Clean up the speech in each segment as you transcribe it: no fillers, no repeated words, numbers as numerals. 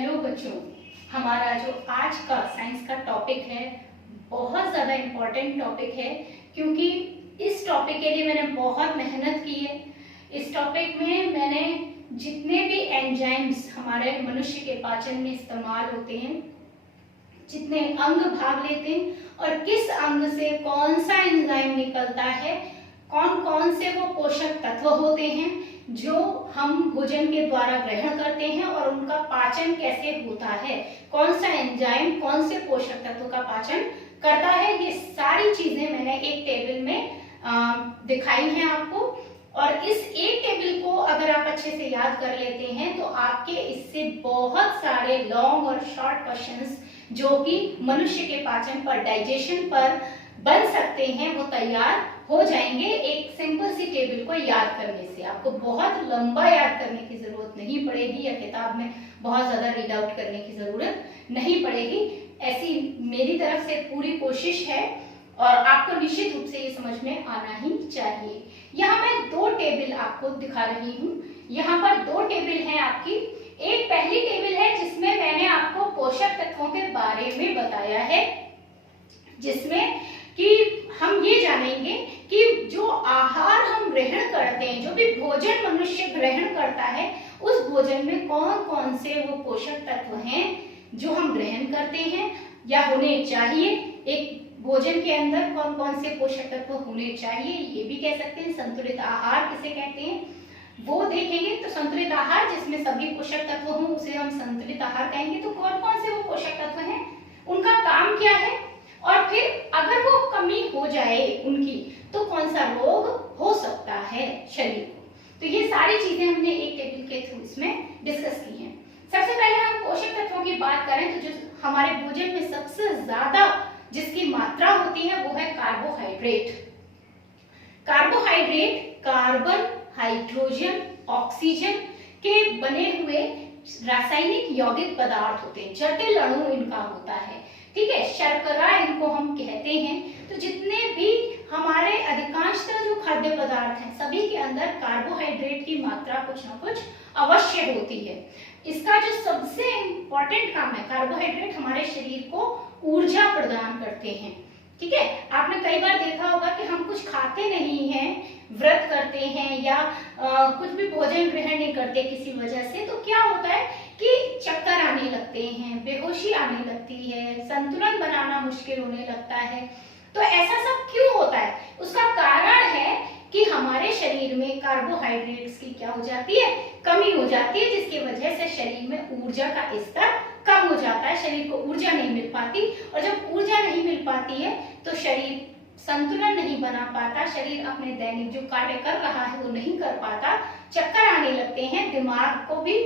Hello बच्चों, हमारा जो आज का साइंस का टॉपिक है बहुत ज़्यादा इम्पोर्टेंट टॉपिक है, क्योंकि इस टॉपिक के लिए मैंने बहुत मेहनत की है। इस टॉपिक में मैंने जितने भी एंजाइम्स हमारे मनुष्य के पाचन में इस्तेमाल होते हैं, जितने अंग भाग लेते हैं और किस अंग से कौन सा एंजाइम निकलता है, कौन कौन से वो पोषक तत्व होते हैं जो हम भोजन के द्वारा ग्रहण करते हैं और उनका पाचन कैसे होता है, कौन सा एंजाइम कौन से पोषक तत्व का पाचन करता है, ये सारी चीजें मैंने एक टेबल में दिखाई हैं आपको। और इस एक टेबल को अगर आप अच्छे से याद कर लेते हैं तो आपके इससे बहुत सारे लॉन्ग और शॉर्ट क्वेश्चंस जो कि मनुष्य के पाचन पर, डाइजेशन पर बन सकते हैं, वो तैयार हो जाएंगे। एक सिंपल सी टेबल को याद करने से आपको बहुत लंबा याद करने की जरूरत नहीं पड़ेगी या किताब में बहुत ज्यादा रीड आउट करने की जरूरत नहीं पड़ेगी। ऐसी मेरी तरफ से पूरी कोशिश है और आपको निश्चित रूप से ये समझ में आना ही चाहिए। यहाँ मैं दो टेबल आपको दिखा रही हूँ। यहाँ पर दो टेबल हैं आपकी। एक पहली टेबल है जिसमें मैंने आपको पोषक तत्वों के बारे में बताया है, जिसमें कि हम ये जानेंगे कि जो आहार हम ग्रहण करते हैं, जो भी भोजन मनुष्य ग्रहण करता है, उस भोजन में कौन कौन से वो पोषक तत्व हैं जो हम ग्रहण करते हैं या होने चाहिए। एक भोजन के अंदर कौन कौन से पोषक तत्व होने चाहिए, ये भी कह सकते हैं। संतुलित आहार किसे कहते हैं वो देखेंगे। तो संतुलित आहार जिसमें सभी पोषक तत्व हों उसे हम संतुलित आहार कहेंगे। तो कौन कौन से वो पोषक तत्व हैं, उनका काम क्या है, और फिर अगर वो कमी हो जाए उनकी तो कौन सा रोग हो सकता है शरीर को। तो ये सारी चीजें हमने एक टेबल के थ्रू इसमें डिस्कस की हैं। सबसे पहले हम पोषक तत्वों की बात करें तो जो हमारे भोजन में सबसे ज्यादा जिसकी मात्रा होती है वो है carbohydrate. Carbohydrate carbon, hydrogen, oxygen के बने हुए रासायनिक यौगिक पदार्थ होते हैं, जटिल अणु इनका होता है। ठीक है, शर्करा इनको हम कहते हैं। तो जितने भी हमारे अधिकांशतः जो खाद्य पदार्थ हैं सभी के अंदर कार्बोहाइड्रेट की मात्रा कुछ ना कुछ अवश्य होती है। इसका जो सबसे इम्पोर्टेंट काम है, कार्बोहाइड्रेट हमारे शरीर को ऊर्जा प्रदान करते हैं। ठीक है, आपने कई बार देखा होगा कि हम कुछ खाते नहीं हैं, व्रत करते हैं या कुछ भी भोजन ग्रहण नहीं करते किसी वजह से, तो क्या होता है कि चक्कर आने लगते हैं, बेहोशी आने लगती है, संतुलन बनाना मुश्किल होने लगता है। तो ऐसा सब क्यों होता है? उसका कारण है कि हमारे शरीर में कार्बोहाइड्रेट्स की क्या हो जाती है, कमी हो जाती है, जिसकी वजह से शरीर में ऊर्जा का स्तर कम हो जाता है, शरीर को ऊर्जा नहीं मिल पाती। और जब ऊर्जा नहीं मिल पाती है तो शरीर संतुलन नहीं बना पाता, शरीर अपने दैनिक जो कार्य कर रहा है वो नहीं कर पाता, चक्कर आने लगते हैं, दिमाग को भी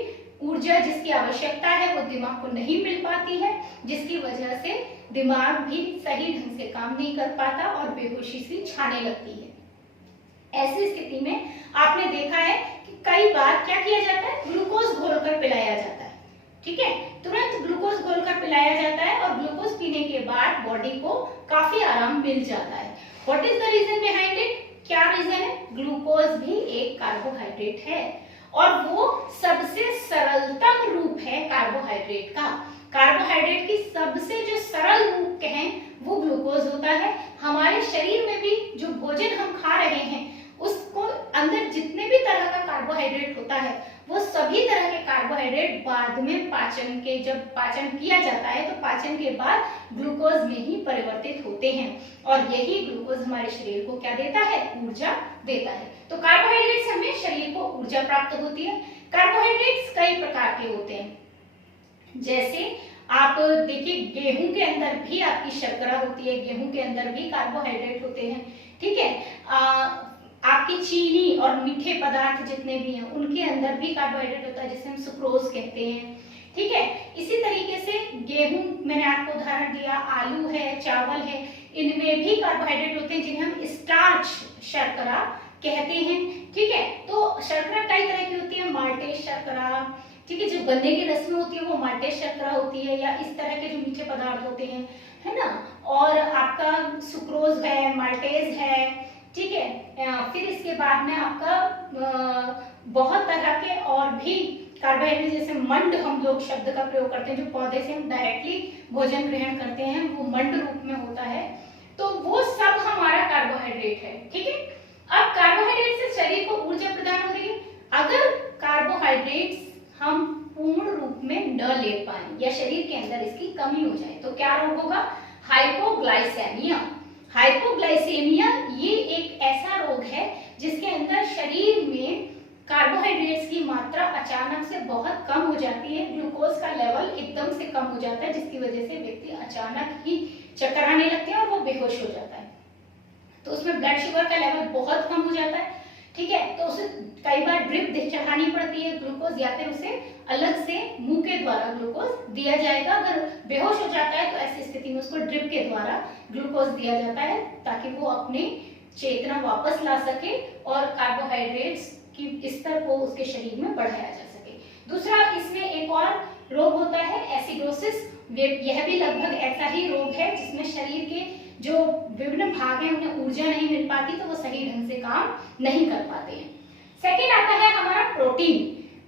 ऊर्जा जिसकी आवश्यकता है वो दिमाग को नहीं मिल पाती है, जिसकी वजह से दिमाग भी सही ढंग से काम नहीं कर पाता और बेहोशी सी छाने लगती है। ऐसी स्थिति में आपने देखा है कि कई बार क्या किया जाता है, ग्लूकोज घोलकर पिलाया जाता है। ठीक है, तुरंत ग्लूकोज घोलकर पिलाया जाता है और ग्लूकोज पीने के बाद बॉडी को काफी आराम मिल जाता है। What is the reason behind it? क्या रीजन है? ग्लूकोज भी एक कार्बोहाइड्रेट है और वो सबसे सरलतम रूप है कार्बोहाइड्रेट का। कार्बोहाइड्रेट की सबसे जो सरल रूप कहें वो ग्लूकोज होता है। हमारे शरीर में भी जो भोजन हम खा रहे हैं उसको अंदर जितने भी तरह का कार्बोहाइड्रेट होता है वो सभी तरह के कार्बोहाइड्रेट बाद में पाचन के, जब पाचन किया जाता है तो पाचन के बाद ग्लूकोज में ही परिवर्तित होते हैं और यही ग्लूकोज हमारे शरीर को क्या देता है, ऊर्जा देता है। तो कार्बोहाइड्रेट से हमें शरीर को ऊर्जा प्राप्त होती है। कार्बोहाइड्रेट्स कई प्रकार के होते हैं, जैसे आप देखिए गेहूं के अंदर भी आपकी शर्करा होती है, गेहूं के अंदर भी कार्बोहाइड्रेट होते हैं। ठीक है, आपकी चीनी और मीठे पदार्थ जितने भी हैं उनके अंदर भी कार्बोहाइड्रेट होता है, जिसे हम सुक्रोज कहते हैं। ठीक है, इसी तरीके से गेहूं मैंने आपको उदाहरण दिया, आलू है, चावल है, इनमें भी कार्बोहाइड्रेट होते हैं जिन्हें हम स्टार्च शर्करा कहते हैं। ठीक है, तो शर्करा कई तरह की होती है, माल्टेज शर्करा, ठीक है, जो गन्ने की रस में होती है वो माल्टेज शर्करा होती है, या इस तरह के जो मीठे पदार्थ होते हैं, है ना। और आपका सुक्रोज है, माल्टेज है। ठीक है, फिर इसके बाद में आपका बहुत तरह के और भी कार्बोहाइड्रेट जैसे मंड हम लोग शब्द का प्रयोग करते हैं, जो पौधे से हम डायरेक्टली भोजन ग्रहण करते हैं वो मंड रूप में होता है, तो वो सब हमारा कार्बोहाइड्रेट है। ठीक है, अब कार्बोहाइड्रेट से शरीर को ऊर्जा प्रदान हो रही है। अगर कार्बोहाइड्रेट्स हम पूर्ण रूप में न ले पाए या शरीर के अंदर इसकी कमी हो जाए तो क्या रोग होगा? हाइपोग्लाइसेमिया। हाइपोग्लाइसेमिया ये एक ऐसा रोग है जिसके अंदर शरीर में कार्बोहाइड्रेट्स की मात्रा अचानक से बहुत कम हो जाती है, ग्लूकोज का लेवल एकदम से कम हो जाता है, जिसकी वजह से व्यक्ति अचानक ही चक्कर आने लगते हैं और वो बेहोश हो जाता है। तो उसमें ब्लड शुगर का लेवल बहुत कम हो जाता है। ठीक है, तो उसे कई बार ड्रिप चढ़ानी पड़ती है ग्लूकोज, या फिर उसे अलग से मुंह के द्वारा ग्लूकोज दिया जाएगा। अगर बेहोश हो जाता है तो ऐसी स्थिति में उसको ड्रिप के द्वारा ग्लूकोज दिया जाता है ताकि वो अपनी चेतना वापस ला सके और कार्बोहाइड्रेट्स की स्तर को उसके शरीर में बढ़ाया जा सके। दूसरा, इसमें एक और रोग होता है एसिडोसिस। यह भी लगभग ऐसा ही रोग है जिसमें शरीर के जो विभिन्न भाग हैं उन्हें ऊर्जा नहीं मिल पाती, तो वो सही ढंग से काम नहीं कर पाते हैं। सेकेंड आता है हमारा प्रोटीन।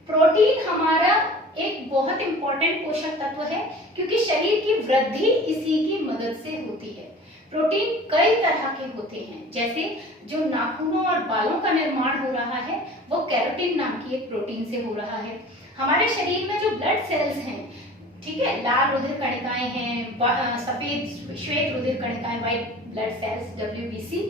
प्रोटीन हमारा एक बहुत इंपॉर्टेंट पोषक तत्व है क्योंकि शरीर की वृद्धि इसी की मदद से होती है। प्रोटीन कई तरह के होते हैं, जैसे जो नाखूनों और बालों का निर्माण हो रहा है वो केराटिन नाम की एक प्रोटीन से हो रहा है। हमारे शरीर में जो ब्लड सेल्स हैं, ठीक है, लाल रुधिर कणिकाएं हैं, सफेद श्वेत रुधिर कणिकाएं, व्हाइट ब्लड सेल्स WBC,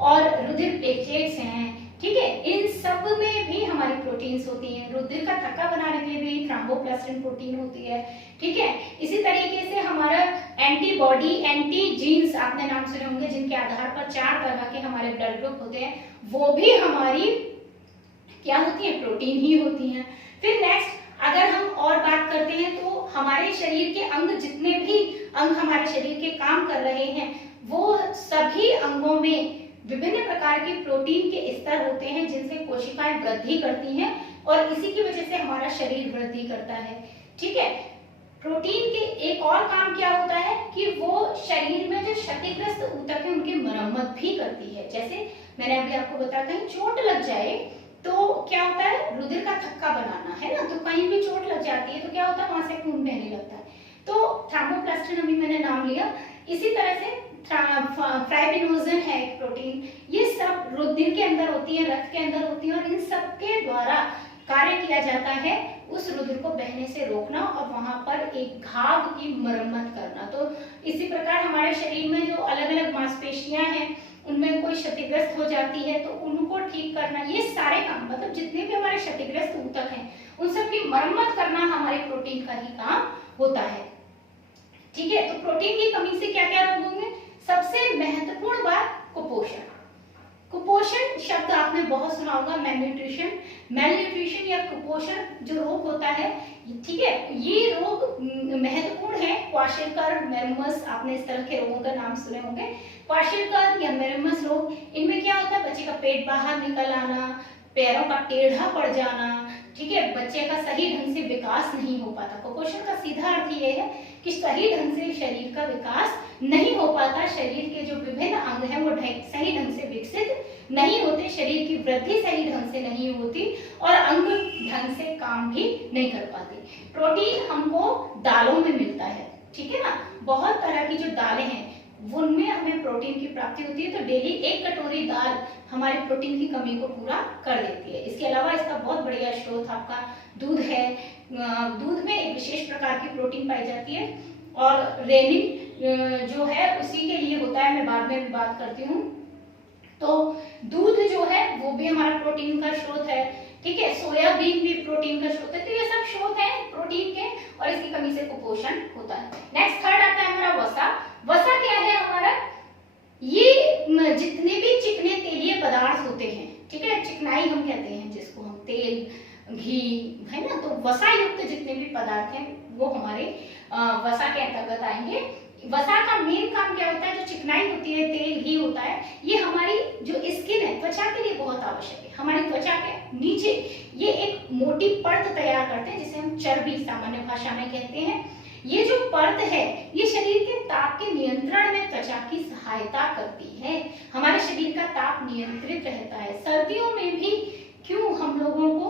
और रुधिर प्लेटलेट्स हैं। ठीक है, इन सब में भी हमारी प्रोटीन्स होती हैं। रुधिर का थक्का बनाने में भी थ्रोम्बोप्लास्टिन प्रोटीन होती है। ठीक है, इसी तरीके से हमारा एंटीबॉडी, एंटीजीन्स आपने नाम सुने होंगे, जिनके आधार पर 4 तरह के हमारे ब्लड ग्रुप होते हैं, वो भी हमारी क्या होती है? प्रोटीन ही होती हैं। फिर नेक्स्ट अगर हम और बात करते हैं तो हमारे शरीर के अंग, जितने भी अंग हमारे शरीर के काम कर रहे हैं, वो सभी अंगों में विभिन्न प्रकार के प्रोटीन के स्तर होते हैं जिनसे कोशिकाएं वृद्धि करती हैं और इसी की वजह से हमारा शरीर वृद्धि करता है। ठीक है, प्रोटीन के एक और काम क्या होता है कि वो शरीर में जो क्षतिग्रस्त ऊतक है उनकी मरम्मत भी करती है। जैसे मैंने अभी आपको बताया, कहीं चोट लग जाए तो क्या होता है? रुधिर का थक्का बनाना है ना, तो कहीं भी चोट लग जाती है तो क्या होता है? वहां से खून बहने लगता है। तो थ्रोम्बोप्लास्टिन अभी मैंने नाम लिया। इसी तरह से फाइब्रिनोजन है एक प्रोटीन, ये सब रुधिर के अंदर होती है, रक्त के अंदर होती है और इन सब के द्वारा कार्य किया जाता है उस रुधिर को बहने से रोकना और वहां पर एक घाव की मरम्मत करना। तो इसी प्रकार हमारे शरीर में जो अलग अलग मांसपेशियां हैं उनमें कोई क्षतिग्रस्त हो जाती है तो उनको ठीक करना, ये सारे काम, मतलब जितने भी हमारे क्षतिग्रस्त ऊतक हैं उन सब की मरम्मत करना हमारे प्रोटीन का ही काम होता है। ठीक है, तो प्रोटीन की कमी से क्या क्या रोग होंगे? सबसे महत्वपूर्ण बात कुपोषण। कुपोषण शब्द आपने बहुत सुना होगा, मेलन्यूट्रिशन या कुपोषण जो रोग होता है, ठीक है, ये रोग महत्वपूर्ण है। क्वाशिलकर, मेरमस, आपने इस तरह के रोगों का नाम सुने होंगे। क्वाशिलकर या मेरमस रोग, इनमें क्या होता है? बच्चे का पेट बाहर निकल आना, पैरों का टेढ़ा पड़ जाना, ठीक है, बच्चे का सही ढंग से विकास नहीं हो पाता। कुपोषण का सीधा अर्थ ये है कि सही ढंग से शरीर का विकास नहीं हो पाता, शरीर के जो विभिन्न अंग हैं वो सही ढंग से विकसित नहीं होते, शरीर की वृद्धि सही ढंग से नहीं होती और अंग ढंग से काम भी नहीं कर पाते। प्रोटीन हमको दालों में मिलता है, ठीक है ना, बहुत तरह की जो दालें हैं उनमें हमें प्रोटीन की प्राप्ति होती है। तो डेली 1 कटोरी दाल हमारी प्रोटीन की कमी को पूरा कर देती है। इसके अलावा इसका बहुत बढ़िया स्रोत आपका दूध है। दूध में एक विशेष प्रकार की प्रोटीन पाई जाती है और रेनिन जो है उसी के लिए होता है, मैं बाद में भी बात करती हूँ। तो दूध जो है वो भी हमारा प्रोटीन का स्रोत है, ठीक है, सोयाबीन भी प्रोटीन का स्रोत है। तो ये सब स्रोत हैं प्रोटीन के और इसकी कमी से कुपोषण होता है। नेक्स्ट थर्ड आता है हमारा वसा। वसा क्या है हमारा? ये जितने भी चिकने तेलीय पदार्थ होते हैं, ठीक है, चिकनाई हम कहते हैं जिसको हम, तेल, घी, है ना, तो वसा युक्त जितने भी पदार्थ हैं वो हमारे वसा के अंतर्गत आएंगे। वसा का मेन काम क्या होता है? जो चिकनाई होती है, तेल, घी होता है, ये हमारी जो स्किन है, त्वचा के लिए बहुत आवश्यक है। हमारी त्वचा के नीचे ये एक मोटी परत तैयार करते हैं जिसे हम चर्बी सामान्य भाषा में कहते हैं। ये जो परत है ये शरीर के ताप के नियंत्रण में त्वचा की सहायता करती है। हमारे शरीर का ताप नियंत्रित रहता है। सर्दियों में भी क्यों हम लोगों को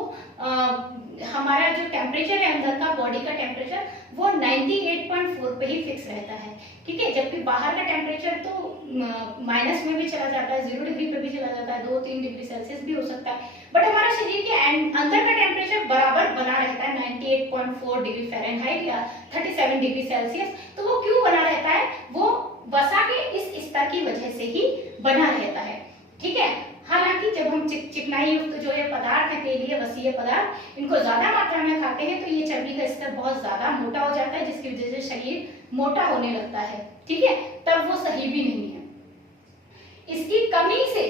हमारा जो टेम्परेचर है अंदर का, बॉडी का टेम्परेचर, वो 98.4 पे ही फिक्स रहता है, ठीक है। जबकि बाहर का टेम्परेचर तो माइनस में भी चला जाता है, 0 डिग्री पे भी चला जाता है, 2-3 डिग्री सेल्सियस भी हो सकता है, बट हमारा शरीर के अंदर का टेम्परेचर बराबर बना रहता है 98.4 डिग्री फ़ारेनहाइट या 37 डिग्री सेल्सियस। तो वो क्यों बना रहता है? वो वसा के इस स्तर की वजह से ही बना रहता है, ठीक है। हालांकि जब हम चिकनाई युक्त जो ये पदार्थ है, तेलीय वसीय पदार्थ, इनको ज्यादा मात्रा में खाते हैं तो ये चर्बी का स्तर बहुत ज्यादा मोटा हो जाता है, जिसकी वजह से शरीर मोटा होने लगता है, ठीक है। तब वो सही भी नहीं है। इसकी कमी से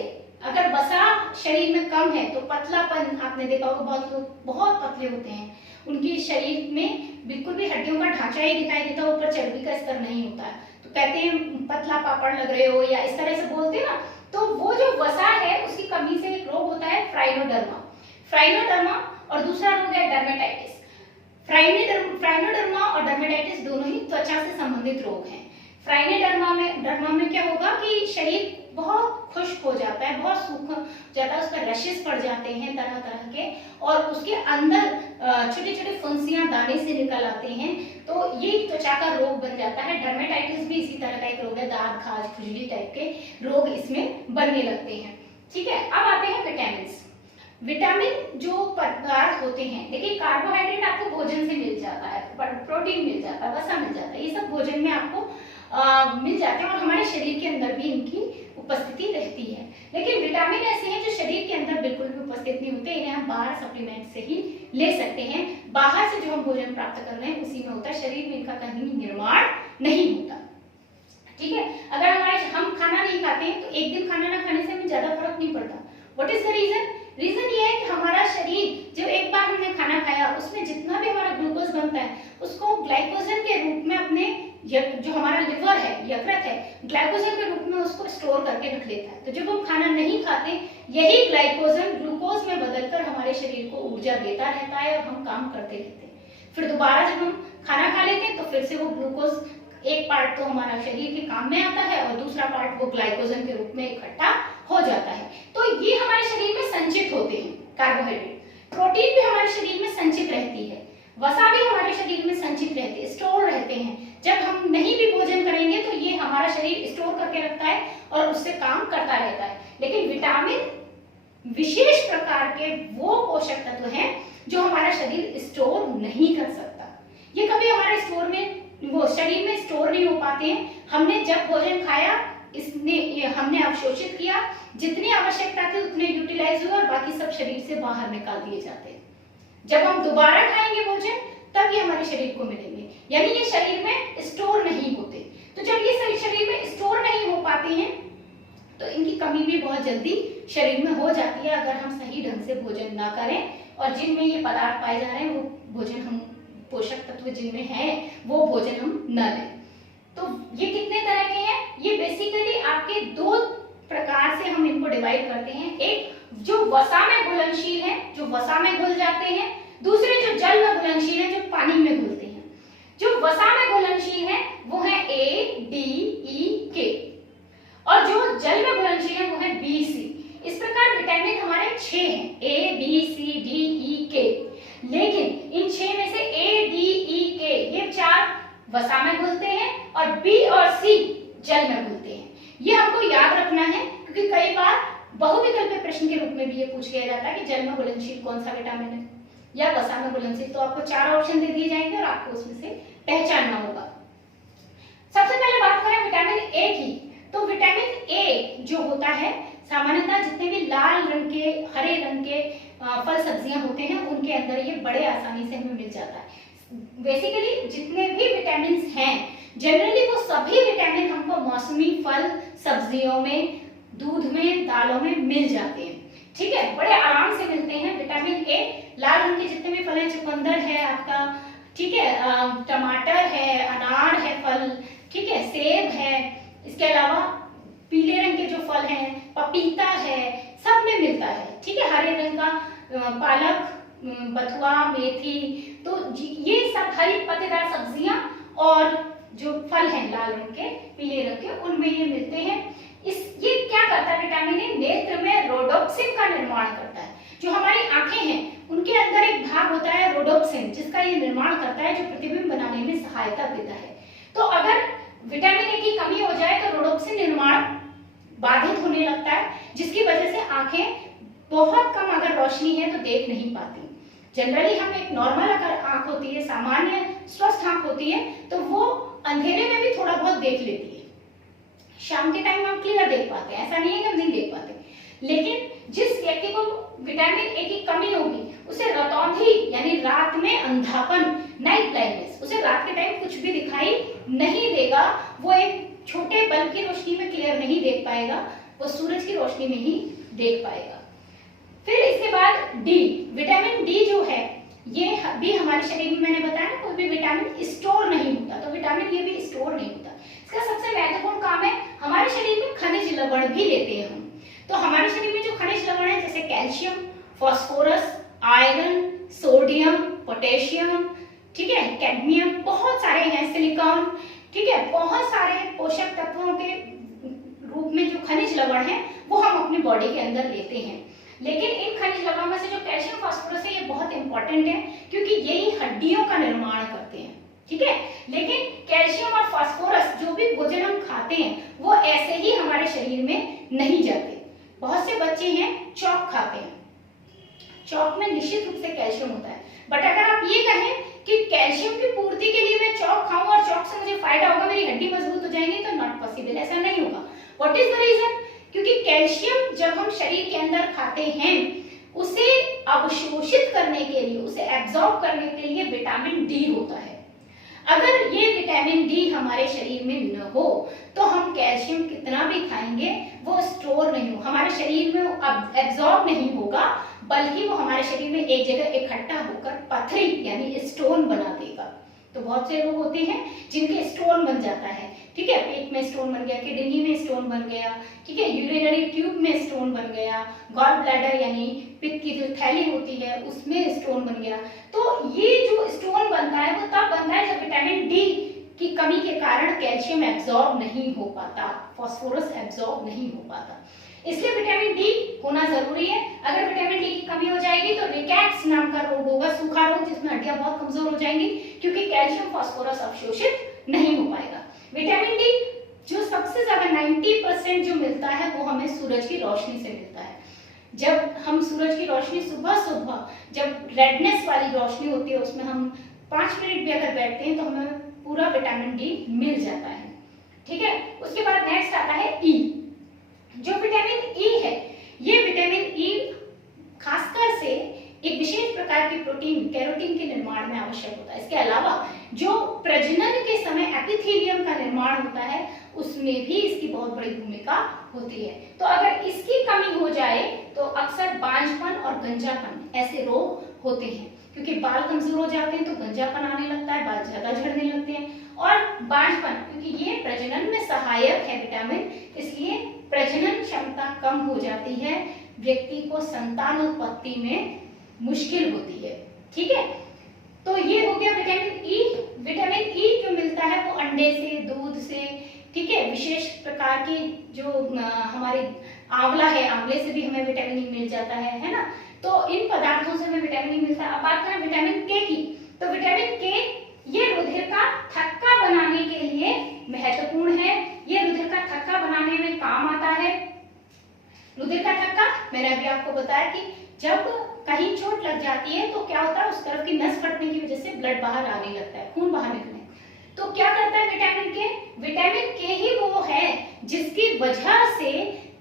अगर वसा शरीर में कम है तो पतलापन, आपने देखा होगा बहुत लोग बहुत पतले होते हैं, उनके शरीर में बिल्कुल भी हड्डियों का ढांचा ही दिखाई देता है, ऊपर चर्बी का स्तर नहीं होता है, तो कहते हैं पतला पापड़ लग रहे हो या इस तरह से बोलते हैं ना। तो वो जो वसा है उसकी कमी से एक रोग होता है फ्राइनोडर्मा, और दूसरा रोग है डर्मेटाइटिस। फ्राइनोडर्मा और डर्मेटाइटिस दोनों ही त्वचा से संबंधित रोग हैं। फ्राइनोडर्मा में क्या होगा कि शरीर बहुत खुश्क हो जाता है, बहुत सूख जाता है, उस पर रशेस पड़ जाते हैं तरह तरह के, और उसके अंदर छोटे छोटे फुंसियां दाने से निकल आते हैं, तो ये त्वचा का रोग बन जाता है। डर्मेटाइटिस भी इसी तरह का एक रोग है, दाद खाज खुजली टाइप के रोग इसमें बनने लगते हैं, ठीक है। अब आते हैं विटामिन जो पदार्थ होते हैं, देखिए कार्बोहाइड्रेट आपको भोजन से मिल जाता है, प्रोटीन मिल जाता है, वसा मिल जाता है, ये सब भोजन में आपको मिल जाते हैं और हमारे शरीर के अंदर भी इनकी उपस्थिति रहती है। लेकिन विटामिन ऐसे हैं जो शरीर के अंदर बिल्कुल भी उपस्थित नहीं होते, इन्हें हम बाहर सप्लीमेंट से ही ले सकते हैं। बाहर से जो हम भोजन प्राप्त कर रहे हैं उसी में होता है, शरीर में इनका कहीं निर्माण नहीं होता, ठीक है। अगर हम खाना नहीं खाते हैं तो एक दिन खाना ना खाने से हमें ज्यादा फर्क नहीं पड़ता। व्हाट इज द रीजन ये है कि हमारा शरीर जो एक बार हमने खाना खाया उसमें जितना भी हमारा ग्लूकोज बनता है उसको ग्लाइकोजन के रूप में अपने जो हमारा लिवर है, यकृत है, ग्लाइकोजन के रूप में उसको स्टोर करके रख लेता है। तो जब हम खाना नहीं खाते, यही ग्लाइकोजन ग्लूकोज में बदलकर हमारे शरीर को ऊर्जा देता रहता है और हम काम करते रहते हैं। फिर दोबारा जब हम खाना खा लेते हैं तो फिर से वो ग्लूकोज एक पार्ट तो हमारा शरीर के काम में आता है और दूसरा पार्ट वो ग्लाइकोजन के रूप में इकट्ठा हो जाता है। तो ये हमारे शरीर में संचित होते हैं कार्बोहाइड्रेट। प्रोटीन भी हमारे शरीर में संचित रहती है, वसा भी हमारे शरीर में संचित रहते हैं, स्टोर रहते हैं। जब हम नहीं भी भोजन करेंगे तो ये हमारा शरीर स्टोर करके रखता है और उससे काम करता रहता है। लेकिन विटामिन विशेष प्रकार के वो पोषक तत्व हैं जो हमारा शरीर स्टोर नहीं कर सकता। ये कभी हमारे स्टोर में वो शरीर में स्टोर नहीं हो पाते हैं। हमने जब भोजन खाया हमने अवशोषित किया, जितनी आवश्यकता थी उतने यूटिलाइज हुए और बाकी सब शरीर से बाहर निकाल दिए जाते हैं। जब हम दोबारा खाएंगे भोजन तब ये हमारे शरीर को मिलेंगे, यानी ये शरीर में स्टोर नहीं होते। तो जब ये शरीर में स्टोर नहीं हो पाते हैं तो इनकी कमी भी बहुत जल्दी शरीर में हो जाती है अगर हम सही ढंग से भोजन ना करें और जिनमें ये पदार्थ पाए जा रहे हैं वो भोजन हम पोषक तत्व जिनमें है वो भोजन हम न लें। तो ये कितने तरह के हैं? ये बेसिकली आपके दो प्रकार से हम इनको डिवाइड करते हैं। एक जो वसा में घुलनशील है, जो वसा में घुल जाते हैं, दूसरे जो जल में घुलनशील है, जो पानी में घुलते हैं। जो वसा में घुलनशील है वो है A, D, E, K और जो जल में घुलनशील है वो है B, C। इस प्रकार विटामिन हमारे 6 हैं, A, B, C, D, E, K। लेकिन इन 6 में से A, D, E, K ये 4 वसा में घुलते हैं और B और C जल में घुलते हैं। ये हमको याद रखना है क्योंकि कई बार बहुविकल्पीय प्रश्न के रूप में भी ये पूछ लिया जाता है कि जल में घुलनशील कौन सा विटामिन है या वसा में घुलनशील। तो आपको 4 ऑप्शन दे दिए जाएंगे और आपको उसमें से पहचानना होगा। सबसे पहले बात करें विटामिन ए की, तो विटामिन ए जो होता है सामान्यतः जितने भी लाल रंग के, हरे रंग के फल सब्जियां होते हैं उनके अंदर ये बड़े आसानी से हमें मिल जाता है। बेसिकली जितने भी विटामिन हैं जनरली वो सभी विटामिन हमको मौसमी फल सब्जियों में, दूध में, दालों में मिल जाते हैं, ठीक है, बड़े आराम से मिलते हैं। विटामिन ए लाल रंग के जितने भी फल हैं, चुकंदर है आपका, ठीक है, टमाटर है, अनार है फल, ठीक है, सेब है, इसके अलावा पीले रंग के जो फल हैं, पपीता है, सब में मिलता है, ठीक है, हरे रंग का पालक, बथुआ, मेथी, तो ये सब हरी पत्तेदार सब्जियां और जो फल हैं लाल रंग के, पीले रंग के, उनमें ये मिलते हैं। ये क्या करता है विटामिन ए? नेत्र में रोडोप्सिन का निर्माण करता है। जो हमारी आंखें हैं उनके अंदर एक भाग होता है रोडोप्सिन, जिसका ये निर्माण करता है, जो प्रतिबिंब बनाने में सहायता देता है। तो अगर विटामिन ए की कमी हो जाए तो रोडोप्सिन निर्माण बाधित होने लगता है, जिसकी वजह से आंखें बहुत कम अगर रोशनी है तो देख नहीं पाती। जनरली हम एक नॉर्मल अगर आंख होती है, सामान्य स्वस्थ आंख होती है, तो वो अंधेरे में भी थोड़ा बहुत देख लेती है। शाम के टाइम हम क्लियर देख पाते हैं, ऐसा नहीं है कि हम नहीं देख पाते। लेकिन जिस व्यक्ति को विटामिन ए की कमी होगी उसे रतौंधी यानी रात में अंधापन, नाइट ब्लाइंडनेस, उसे रात के टाइम कुछ भी दिखाई नहीं देगा, वो एक छोटे बल्ब की रोशनी में क्लियर नहीं देख पाएगा, वो सूरज की रोशनी में ही देख पाएगा। फिर इसके बाद डी, विटामिन डी जो है ये भी हमारे शरीर में, मैंने बताया ना, कोई भी विटामिन स्टोर नहीं होता, तो विटामिन ये भी स्टोर नहीं होता। इसका सबसे महत्वपूर्ण काम है, हमारे शरीर में खनिज लवण भी लेते हैं हम। तो हमारे शरीर में जो खनिज लवण है जैसे calcium, phosphorus, iron, sodium, potassium, ठीक है, कैडमियम, बहुत सारे हैं, सिलिकॉन, ठीक है, बहुत सारे पोषक तत्वों के रूप में जो खनिज लवण है वो हम अपनी बॉडी के अंदर लेते हैं। लेकिन इन खनिज लवणों में से जो कैल्शियम, फास्फोरस है ये बहुत इंपॉर्टेंट है, क्योंकि यही हड्डियों का निर्माण करते हैं, ठीक है। लेकिन कैल्शियम और फास्फोरस जो भी भोजन हम खाते हैं वो ऐसे ही हमारे शरीर में नहीं जाते। बहुत से बच्चे हैं चॉक खाते हैं, चॉक में निश्चित रूप से कैल्शियम होता है, बट अगर आप ये कहें कि कैल्शियम की पूर्ति के लिए मैं चॉक खाऊं और चॉक से मुझे फायदा होगा, मेरी हड्डी मजबूत हो जाएगी, तो नॉट पॉसिबल, ऐसा नहीं होगा। What is the reason? क्योंकि कैल्शियम जब हम शरीर के अंदर खाते हैं उसे अवशोषित करने के लिए, उसे एब्जॉर्ब करने के लिए विटामिन डी होता है। अगर ये विटामिन डी हमारे शरीर में न हो तो हम कैल्शियम कितना भी खाएंगे वो स्टोर नहीं हो, हमारे शरीर में एब्जॉर्ब नहीं होगा, बल्कि वो हमारे शरीर में एक जगह इकट्ठा होकर पथरी यानी स्टोन बना देगा। तो बहुत से लोग होते हैं जिनके स्टोन बन जाता है, ठीक है, पेट में स्टोन बन गया, किडनी में स्टोन बन गया, ठीक है, यूरिनरी ट्यूब में स्टोन बन गया, गॉल ब्लैडर यानी पित्त की जो थैली होती है उसमें स्टोन बन गया। तो ये जो स्टोन बनता है वो तब बनता है जब विटामिन डी की कमी के कारण कैल्शियम एब्जॉर्ब नहीं हो पाता, फास्फोरस एब्जॉर्ब नहीं हो पाता, इसलिए विटामिन डी होना जरूरी है। अगर विटामिन डी की कमी हो जाएगी तो रिकैट्स नाम का रोग होगा, सूखा रोग, जिसमें हड्डियां बहुत कमजोर हो जाएंगी, क्योंकि कैल्शियम फास्फोरस अवशोषित नहीं हो पाएगा। विटामिन डी जो सबसे ज्यादा 90% जो मिलता है वो हमें सूरज की रोशनी से मिलता है। जब हम सूरज की रोशनी सुबह सुबह, जब रेडनेस वाली रोशनी होती है, उसमें हम 5 मिनट भी अगर बैठते हैं तो हमें पूरा विटामिन डी मिल जाता है, ठीक है। उसके बाद नेक्स्ट आता है ई। जो विटामिन ई है, ये विटामिन ई खासकर से एक विशेष प्रकार की प्रोटीन कैरोटीन के निर्माण में आवश्यक होता है। इसके अलावा जो प्रजनन के समय एपिथेलियम का निर्माण होता है उसमें भी इसकी बहुत बड़ी भूमिका होती है। तो अगर इसकी कमी हो जाए तो अक्सर बांझपन और गंजापन ऐसे रोग होते हैं, क्योंकि बाल कमजोर हो जाते हैं तो गंजापन आने लगता है, बाल ज्यादा झड़ने लगते हैं, और बांझपन क्योंकि ये प्रजनन में सहायक है विटामिन, इसलिए प्रजनन क्षमता कम हो जाती है, व्यक्ति को संतान उत्पत्ति में मुश्किल होती है, ठीक है। तो ये हो गया विटामिन ई। विटामिन ई जो मिलता है वो अंडे से, दूध से, ठीक है, विशेष प्रकार की जो हमारे आंवला है, आंवले से भी हमें विटामिन ई मिल जाता है ना। तो इन पदार्थों से हमें विटामिन ई मिलता है। अब बात करें विटामिन के की, तो विटामिन के ये रुधिर का थक्का बनाने के लिए महत्वपूर्ण है, ये रुधिर का थक्का बनाने में काम आता है। रुधिर का थक्का मैंने अभी आपको बताया कि जब कहीं चोट लग जाती है तो क्या होता है, उस तरफ की नस फटने की वजह से ब्लड बाहर आने लगता है, खून बाहर निकलने, तो क्या करता है विटामिन के? विटामिन के ही वो है जिसकी वजह से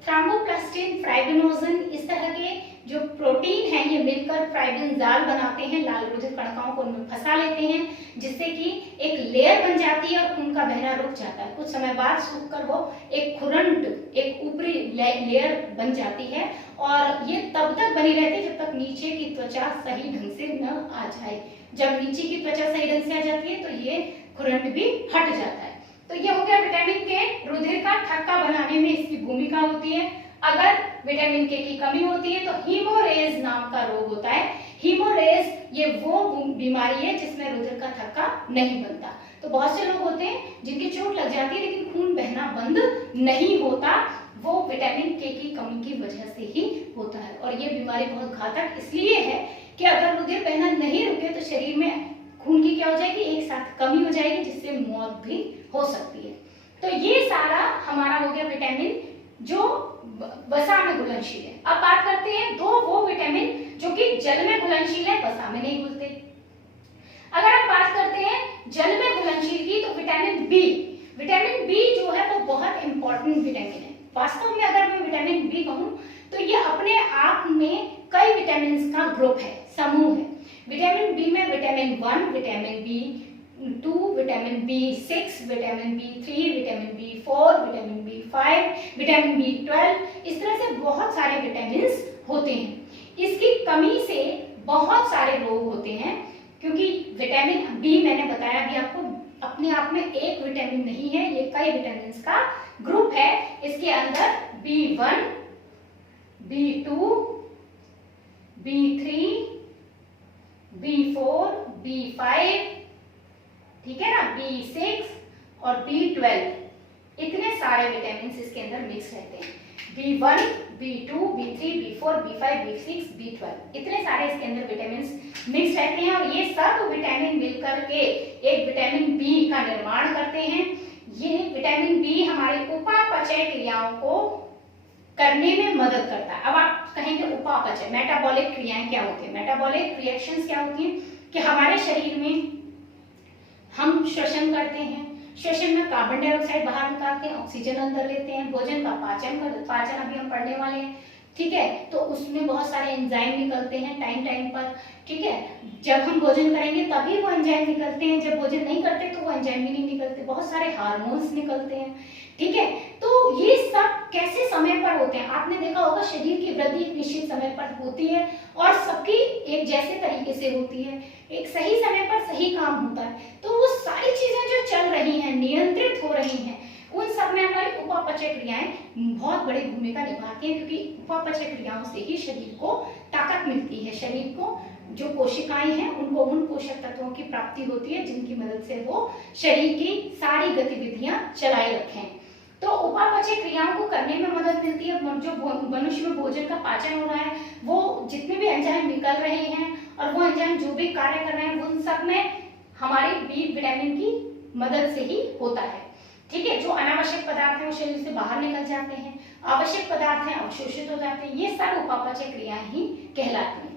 थ्रोम्बोप्लास्टिन, फाइब्रिनोजन, इस तरह के जो प्रोटीन है ये मिलकर फाइब्रिन जाल बनाते हैं, लाल रुधिर कणिकाओं को उनमें फंसा लेते हैं, जिससे कि एक लेयर बन जाती है और खून का बहना रुक जाता है। कुछ समय बाद सूखकर वो एक खुरंट, एक ऊपरी लेयर बन जाती है, और ये तब तक बनी रहती है जब तक नीचे की त्वचा सही ढंग से न आ जाए। जब नीचे की त्वचा सही ढंग से आ जाती है तो ये खुरंट भी हट जाता है। तो ये हो गया विटामिन के, रुधिर का थक्का बनाने में इसकी भूमिका होती है। अगर विटामिन के की कमी होती है तो हीमोरेज नाम का रोग होता है। हीमोरेज ये वो बीमारी है जिसमें रुधिर का थक्का नहीं बनता। तो बहुत से लोग होते हैं जिनकी चोट लग जाती है लेकिन खून बहना बंद नहीं होता, वो विटामिन के की कमी की वजह से ही होता है। और ये बीमारी बहुत घातक इसलिए है कि अगर रुधिर बहना नहीं रुके तो शरीर में खून की क्या हो जाएगी, एक साथ कमी हो जाएगी, जिससे मौत भी हो सकती है। तो ये सारा हमारा हो गया विटामिन जो वसा में घुलनशील है। अब बात करते हैं वो विटामिन जो कि जल में घुलनशील है, वसा में नहीं घुलते। अगर हम बात करते हैं जल में घुलनशील की, तो विटामिन बी जो है वो बहुत इंपॉर्टेंट विटामिन है। वास्तव में अगर मैं विटामिन बी कहूं तो ये अपने आप में कई विटामिन का ग्रुप है, समूह है। विटामिन बी में vitamin 1, vitamin B 2, vitamin B 6, vitamin B 3, vitamin B 4, vitamin B 5, vitamin B 12, इस तरह से बहुत सारे विटामिन होते हैं। इसकी कमी से बहुत सारे रोग होते हैं, क्योंकि विटामिन बी मैंने बताया भी आपको अपने आप में एक विटामिन नहीं है, ये कई विटामिन का ग्रुप है। इसके अंदर B1, B2, B3, B4, B5, ठीक है ना, B6 और B12, इतने सारे विटामिन इसके अंदर मिक्स रहते हैं। B1, B2, B3, B4, B5, B6, B12, इतने सारे इसके अंदर विटामिन मिक्स रहते हैं। और ये सब विटामिन मिलकर के एक विटामिन बी का निर्माण करते हैं। ये विटामिन बी हमारी उपापचय क्रियाओं को करने में मदद करता है। अब आप कहेंगे उपापचय, मेटाबॉलिक क्रियाएं क्या होती है? मेटाबॉलिक रिएक्शंस क्या होती हैं कि हमारे शरीर में हम श्वसन करते हैं, श्वसन में कार्बन डाइऑक्साइड बाहर निकालते हैं, ऑक्सीजन अंदर लेते हैं, भोजन का पाचन अभी हम पढ़ने वाले हैं, ठीक है। तो उसमें बहुत सारे एंजाइम निकलते हैं टाइम टाइम पर, ठीक है। जब हम भोजन करेंगे तभी वो एंजाइम निकलते हैं, जब भोजन नहीं करते तो वो एंजाइम भी नहीं निकलते। बहुत सारे हार्मोन्स निकलते हैं, ठीक है। तो ये सब कैसे समय पर होते हैं? आपने देखा होगा शरीर की वृद्धि एक निश्चित समय पर होती है और सबकी एक जैसे तरीके से होती है, एक सही समय पर सही काम होता है। तो वो सारी चीजें जो चल रही हैं, नियंत्रित हो रही हैं, उन सब में हमारी उपापचय क्रियाएं बहुत बड़ी भूमिका निभाती हैं, क्योंकि उपापचय क्रियाओं से ही शरीर को ताकत मिलती है। शरीर को जो कोशिकाएं हैं उनको उन पोषक तत्वों की प्राप्ति होती है जिनकी मदद से वो शरीर की सारी गतिविधियां चलाए रखें। तो उपापचय क्रियाओं को करने में मदद मिलती है। जो मनुष्य में भोजन का पाचन हो रहा है, वो जितने भी एंजाइम निकल रहे हैं और वो एंजाइम जो भी कार्य कर रहे हैं, उन सब में हमारी बी विटामिन की मदद से ही होता है, ठीक है। जो अनावश्यक पदार्थ हैं वो शरीर से बाहर निकल जाते हैं, आवश्यक पदार्थ हैं अवशोषित हो जाते हैं। ये सब उपापचय क्रियाएं ही कहलाती हैं।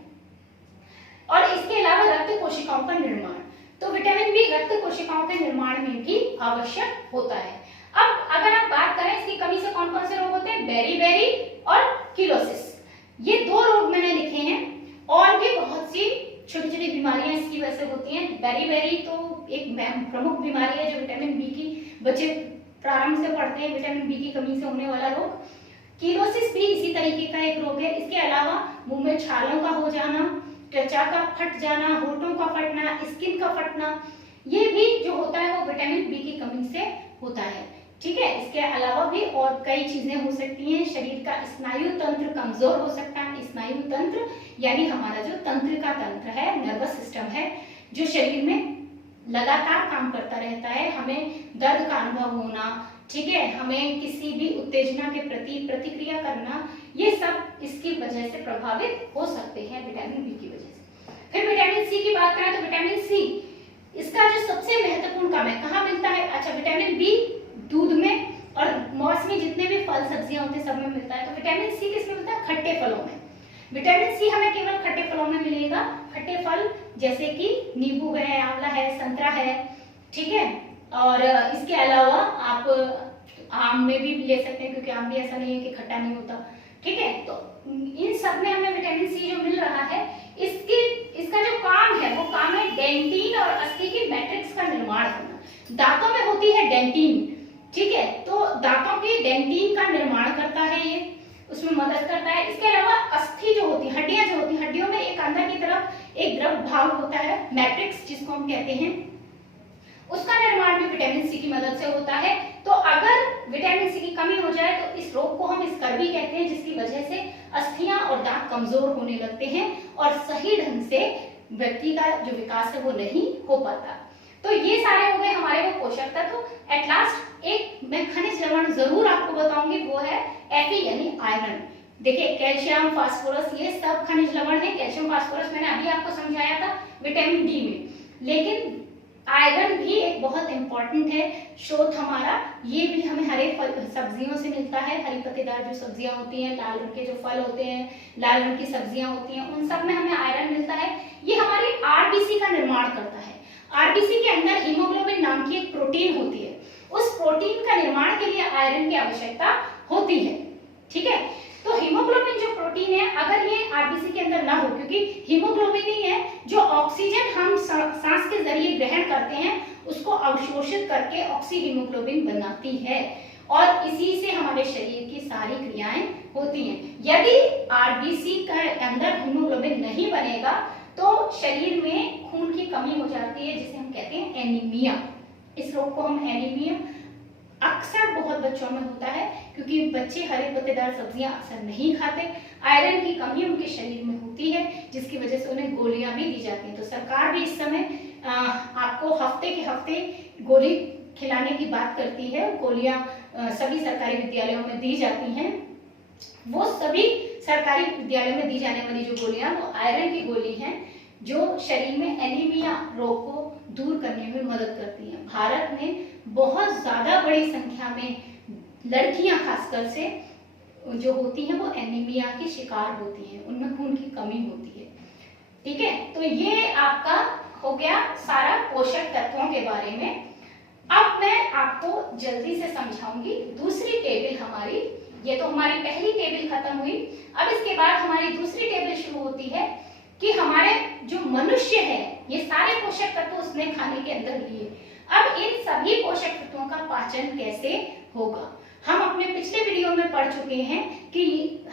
और इसके अलावा रक्त कोशिकाओं का निर्माण, तो विटामिन बी रक्त कोशिकाओं के निर्माण में भी आवश्यक होता है। अब अगर आप बात करें इसकी कमी से कौन कौन से रोग होते हैं, बेरी और किलोसिस, ये दो रोग मैंने लिखे हैं। और भी बहुत सी छोटी छोटी बीमारियां इसकी वजह से होती हैं। बेरी तो एक प्रमुख बीमारी है जो विटामिन बी की बच्चे प्रारंभ से पढ़ते हैं, विटामिन बी की कमी से होने वाला रोग। किलोसिस भी इसी तरीके का एक रोग है। इसके अलावा मुंह में छालों का हो जाना, त्वचा का फट जाना, होठों का फटना, स्किन का फटना, ये भी जो होता है वो विटामिन बी की कमी से होता है, ठीक है। इसके अलावा भी और कई चीजें हो सकती हैं। शरीर का स्नायु तंत्र कमजोर हो सकता है। स्नायु तंत्र यानी हमारा जो तंत्रिका तंत्र है, नर्वस सिस्टम है, जो शरीर में लगातार काम करता रहता है। हमें दर्द का अनुभव होना, ठीक है, हमें किसी भी उत्तेजना के प्रति प्रतिक्रिया करना, ये सब इसकी वजह से प्रभावित हो सकते हैं विटामिन बी की वजह से। फिर विटामिन सी की बात करें तो विटामिन सी इसका जो सबसे महत्वपूर्ण काम है, कहाँ मिलता है? अच्छा, विटामिन बी दूध में और मौसमी जितने भी फल सब्जियां होते हैं सब में मिलता है। तो विटामिन सी किसमें मिलता है? खट्टे फलों में। विटामिन सी हमें केवल खट्टे फलों में मिलेगा। खट्टे फल जैसे कि नींबू है, आंवला है, संतरा है, ठीक है। और इसके अलावा आप आम में भी ले सकते हैं, क्योंकि आम भी ऐसा नहीं है कि खट्टा नहीं होता, ठीक है। तो इन सब में हमें विटामिन सी जो मिल रहा है, इसका जो काम है वो काम है डेंटिन और अस्थि की मैट्रिक्स का निर्माण करना। दांतों में होती है डेंटिन, ठीक है, तो दांतों की डेंटिन का निर्माण करता है, ये उसमें मदद करता है। इसके अलावा अस्थि जो होती है, हड्डियां जो होती है, हड्डियों में एक अंदर की तरफ एक द्रव भाग होता है, मैट्रिक्स जिसको हम कहते हैं, उसका निर्माण भी विटामिन सी की मदद से होता है। तो अगर विटामिन सी की कमी हो जाए तो इस रोग को हम स्कर्वी कहते हैं, जिसकी वजह से अस्थियां और दांत कमजोर होने लगते हैं और सही ढंग से व्यक्ति का जो विकास है वो नहीं हो पाता। तो ये सारे हो गए हमारे हमारे वो पोषक तत्व। एट लास्ट एक मैं खनिज लवण जरूर आपको बताऊंगी, वो है Fe यानी आयरन। देखिए कैल्शियम, फास्फोरस, ये सब खनिज लवण है। कैल्शियम फास्फोरस मैंने अभी आपको समझाया था विटामिन डी में, लेकिन आयरन भी एक बहुत इंपॉर्टेंट है स्रोत हमारा। ये भी हमें हरे सब्जियों से मिलता है। हरी पत्तेदार जो सब्जियां होती हैं, लाल रंग के जो फल होते हैं, लाल रंग की सब्जियां होती हैं, उन सब में हमें आयरन मिलता है। ये हमारी आरबीसी का निर्माण करता है। आरबीसी के अंदर हीमोग्लोबिन नाम की एक प्रोटीन होती है। उस प्रोटीन का निर्माण के लिए आयरन की आवश्यकता होती है। ठीक है, तो हीमोग्लोबिन जो प्रोटीन है, अगर ये आरबीसी के अंदर ना हो, क्योंकि हीमोग्लोबिन ही है जो ऑक्सीजन हम सांस के जरिए ग्रहण करते हैं, उसको अवशोषित करके ऑक्सी हीमोग्लोबिन बनाती है, और इसी से हमारे शरीर की सारी क्रियाएं होती हैं। यदि आरबीसी के अंदर हीमोग्लोबिन नहीं बनेगा तो शरीर में खून की कमी हो जाती है, जिसे हम कहते हैं एनीमिया। इस रोग को हम एनीमिया अक्सर बहुत बच्चों में होता है, क्योंकि बच्चे हरे पत्तेदार सब्जियां अक्सर नहीं खाते। आयरन की कमी उनके शरीर में होती है, जिसकी वजह से उन्हें गोलियां भी दी जाती हैं। तो सरकार भी इस समय आपको हफ्ते के हफ्ते गोली खिलाने की बात करती है। गोलियां सभी सरकारी विद्यालयों में दी जाती हैं। वो सभी सरकारी विद्यालयों में दी जाने वाली जो गोलियां, वो आयरन की गोली हैं, जो शरीर में एनीमिया रोग को दूर करने में मदद करती हैं। भारत में बहुत ज्यादा बड़ी संख्या में लड़कियां खासकर से जो होती हैं, वो एनीमिया की शिकार होती हैं, उनमें खून की कमी होती है। ठीक है, तो ये आपका हो गया सारा पोषक तत्वों के बारे में। अब मैं आपको जल्दी से समझाऊंगी दूसरी टेबल हमारी। ये तो हमारी पहली टेबल खत्म हुई। अब इसके बाद हमारी दूसरी टेबल शुरू होती है कि हमारे जो मनुष्य है, ये सारे पोषक तत्व उसने खाने के अंदर लिए। अब इन सभी पोषक तत्वों का पाचन कैसे होगा? हम अपने पिछले वीडियो में पढ़ चुके हैं कि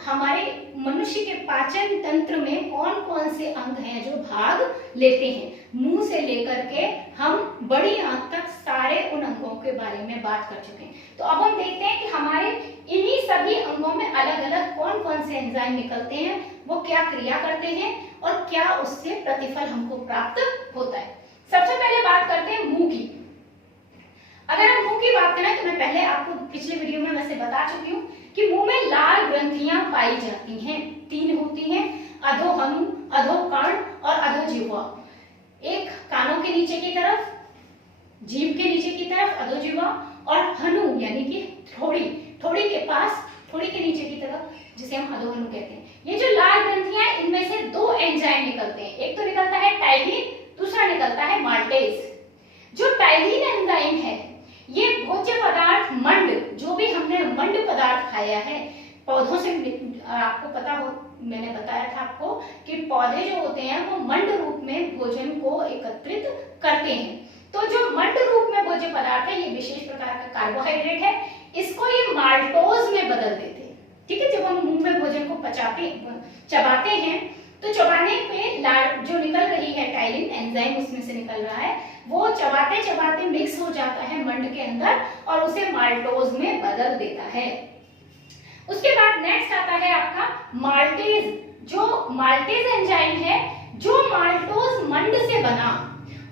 हमारे मनुष्य के पाचन तंत्र में कौन कौन से अंग हैं जो भाग लेते हैं। मुंह से लेकर के हम बड़ी आंत तक सारे उन अंगों के बारे में बात कर चुके हैं। तो अब हम देखते हैं कि हमारे इन्हीं सभी अंगों में अलग अलग कौन कौन से एंजाइम निकलते हैं, वो क्या क्रिया करते हैं और क्या उससे प्रतिफल हमको प्राप्त होता है। सबसे पहले बात करते हैं मुंह की। अगर हम मुंह की बात करें तो मैं पहले आपको पिछले वीडियो में वैसे बता चुकी हूँ कि मुंह में लाल ग्रंथियां पाई जाती हैं। 3 होती हैं, अधोहनु, अधोकर्ण और अधोजिह्वा। एक कानों के नीचे की तरफ, जीभ के नीचे की तरफ अधोजिह्वा, और हनु यानी कि थोड़ी के पास, थोड़ी के नीचे की तरफ, जिसे हम अधोहनु कहते हैं। ये जो लाल ग्रंथियां हैं, इनमें से 2 एंजाइम निकलते हैं। एक तो निकलता है टाइलिन, दूसरा निकलता है माल्टेज। जो टाइलिन एंजाइम है, ये भोज्य पदार्थ मंड, जो भी हमने मंड पदार्थ खाया है पौधों से, आपको पता हो, मैंने बताया था आपको कि पौधे जो होते हैं वो मंड रूप में भोजन को एकत्रित करते हैं। तो जो मंड रूप में भोज्य पदार्थ है, ये विशेष प्रकार का कार्बोहाइड्रेट है, इसको ये माल्टोज में बदल देते हैं। ठीक है, जब हम मुंह में भोजन को चबाते हैं तो चबाने पे जो निकल रही है टाइलिन एंजाइम उसमें से निकल रहा है, वो चबाते चबाते मिक्स हो जाता है मंड के अंदर और उसे माल्टोज में बदल देता है। उसके बाद नेक्स्ट आता है आपका माल्टेज। जो माल्टेज एंजाइम है, जो माल्टोज मंड से बना,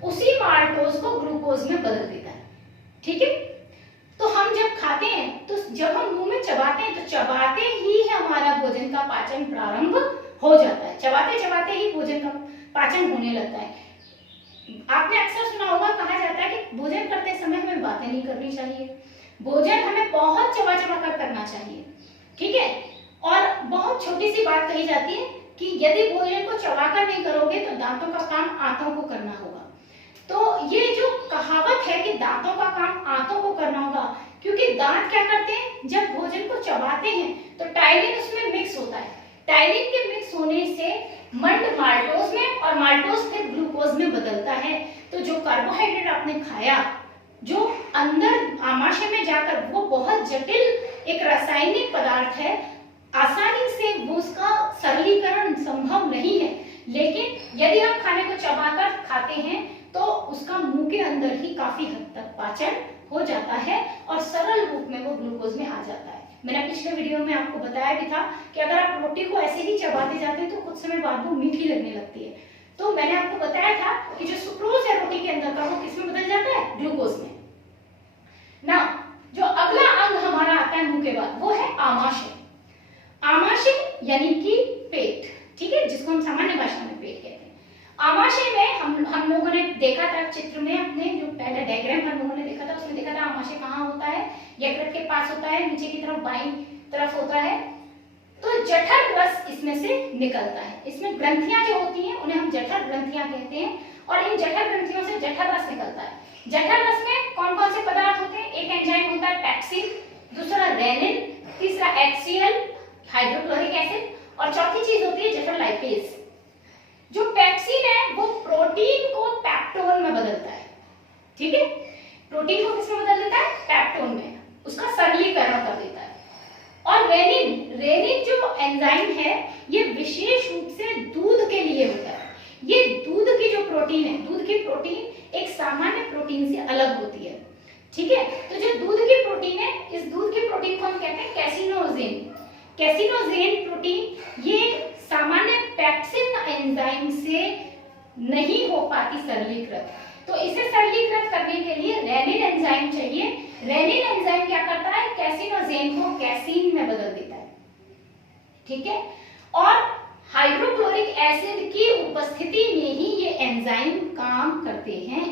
उसी माल्टोज को ग्लूकोज में बदल देता है। ठीक है, तो हम जब खाते हैं, तो जब हम मुंह में चबाते हैं, तो चबाते ही हमारा भोजन का पाचन प्रारंभ हो जाता है। चबाते चबाते ही भोजन का पाचन होने लगता है। आपने अक्सर सुना होगा, कहा जाता है कि भोजन करते समय हमें बातें नहीं करनी चाहिए, भोजन हमें बहुत चबा चबा कर करना चाहिए। ठीक है, और बहुत छोटी सी बात कही जाती है कि यदि भोजन को चबाकर नहीं करोगे तो दांतों का काम आंतों को करना होगा। तो ये जो कहावत है कि दांतों का काम आंतों को करना होगा, क्योंकि दांत क्या करते हैं, जब भोजन को चबाते हैं तो टाइलिन उसमें मिक्स होता है। टाइलिन के मिक्स होने से मंड माल्टोज में और माल्टोज फिर ग्लूकोज में बदलता है। तो जो कार्बोहाइड्रेट आपने खाया, जो अंदर आमाशय में जाकर, वो बहुत जटिल एक रासायनिक पदार्थ है, आसानी से वो उसका सरलीकरण संभव नहीं है। लेकिन यदि हम खाने को चबाकर खाते हैं तो उसका मुंह के अंदर ही काफी हद तक पाचन हो जाता है और सरल रूप में वो ग्लूकोज में आ जाता है। मैंने पिछले वीडियो में आपको बताया भी था कि अगर आप रोटी को ऐसे ही चबाते जाते हैं तो कुछ समय बाद वो मीठी लगने लगती है। तो मैंने आपको बताया था कि जो सुक्रोज है रोटी के अंदर का, वो किसमें बदल जाता है, ग्लूकोज में। डायग्राम हम लोगों ने देखा था, उसमें देखा था आमाशय कहाँ होता है, यकृत के पास होता है, नीचे की तरफ बाईं तरफ होता है। तो जठर रस इसमें से निकलता है। इसमें ग्रंथियां जो होती हैं उन्हें हम जठर ग्रंथियां कहते हैं और इन जठर ग्रंथियों से जठर रस निकलता है। जठर रस में कौन कौन से पदार्थ होते हैं? एक एंजाइम होता है पेप्सिन, दूसरा रेनिन, तीसरा HCl हाइड्रोक्लोरिक एसिड और चौथी चीज होती है जठर लाइपेज। जो पेप्सिन है वो प्रोटीन को पेप्टोन में बदलता है, ठीक है, प्रोटीन को किसमें बदल देता है? पेप्टोन में, उसका सरलीकरण कर देता है। और रेनिन जो एंजाइम है ये विशेष रूप से दूध के लिए होता है। ये दूध की जो प्रोटीन है, दूध की प्रोटीन एक सामान्य प्रोटीन से अलग होती है, ठीक है। तो जो दूध की प्रोटीन है, इस दूध की प्रोटीन को हम कहते हैं कैसिनोजेन। कैसिनोजेन प्रोटीन ये सामान्य पेप्सिन एंजाइम से नहीं हो पाती सरलीकृत, तो इसे सरलीकृत करने के लिए रेनिन एंजाइम चाहिए। रेनिन एंजाइम क्या करता है? कैसिनोजेन को कैसीन में बदल देता है, ठीक है। और हाइड्रोक्लोरिक एसिड की उपस्थिति में ही ये एंजाइम काम करते हैं,